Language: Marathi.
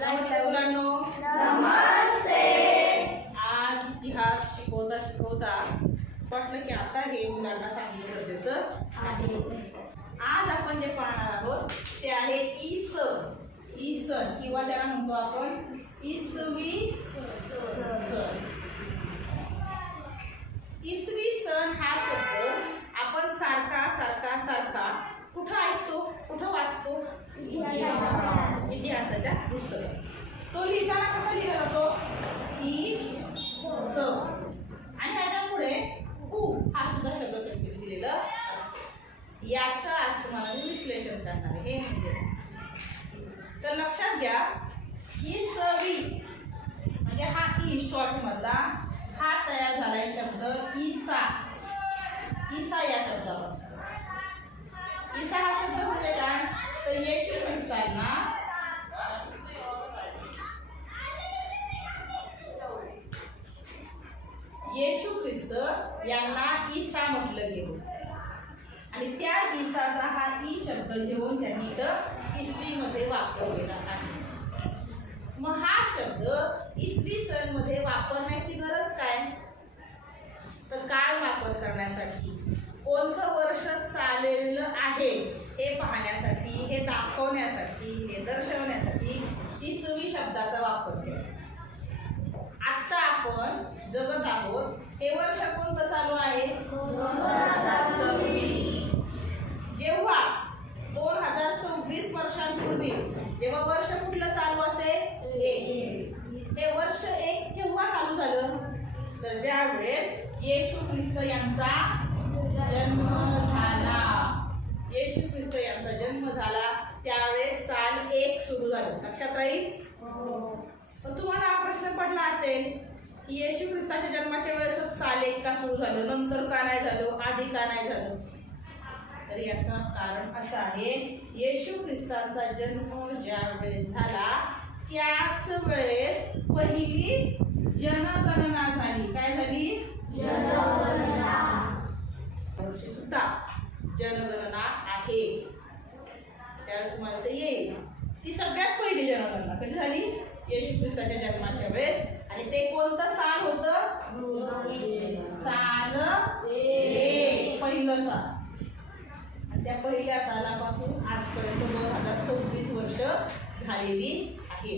नमस्ते मुलांनो. नमस्ते. आज इतिहास शिकवता शिकवता वाटलं की आता हे मुलांना सांगणं गरजेचं आहे. आज आपण जे पाहणार आहोत ते आहे ईसन किंवा त्याला म्हणतो आपण इसवी सण हा शब्द आपण सारखा कुठं ऐकतो, कुठं वाचतो? इतिहासाच्या पुस्तकात. तो लिहिताना कसा लिहिला जातो? स आणि ह्याच्या पुढे उ हा सुद्धा शब्द कधी दिलेला असतो. याचं आज तुम्हाला मी विश्लेषण करणार आहे. हे म्हणजे तर लक्षात घ्या, ही सवी म्हणजे हा ई शॉर्ट मधला हा तयार झालाय शब्द ईसा या शब्दापासून. ईसा हा शब्द म्हणजे काय? तर येशू ख्रिस्तांना येशू ख्रिस्त यांना ईसा म्हटलं गेलं आणि त्या ईसाचा हा ई शब्द घेऊन त्यांनी इथं इसवी मध्ये वापरलेला आहे. मग हा शब्द इसवी सन मध्ये वापरण्याची गरज काय? तर काळ वापर करण्यासाठी, कोणतं वर्ष चाललेलं आहे हे पाहण्यासाठी, हे दाखवण्यासाठी, हे दर्शवण्यासाठी इसवी शब्दाचा वापर केला. आता आपण जगत आहोत, हे वर्ष कोणतं चालू आहे? 2026. जेव्हा 2026 वर्षांपूर्वी जेव्हा वर्ष कुठलं चालू असेल? हे वर्ष एक केव्हा चालू झालं? तर ज्या वेळेस येशू ख्रिस्त यांचा जन्म झाला. येशू ख्रिस्त यांचा जन्म झाला त्यावेळेस साल 1 सुरू झालं. लक्षात राहील? पण तुम्हाला हा प्रश्न पडला असेल की येशू ख्रिस्ताच्या जन्माच्या वेळेसच साल 1 का सुरू झालं, नंतर का नाही झालं, आधी का नाही झालं? तर याचं कारण असं आहे, येशू ख्रिस्तांचा जन्म ज्या वेळेस झाला त्याच वेळेस पहिली जनगणना झाली. काय झाली? जनगणना. वर्षी सुद्धा जनगणना आहे. त्यावेळेस तुम्हाला ते येईल. ती सगळ्यात पहिली जनगणना कधी झाली? येशू ख्रिस्ताच्या जन्माच्या वेळेस. आणि ते कोणतं साल होतं? साल 1, पहिलं साल. आणि त्या पहिल्या सालापासून आजपर्यंत 2026 वर्ष झालेली आहे.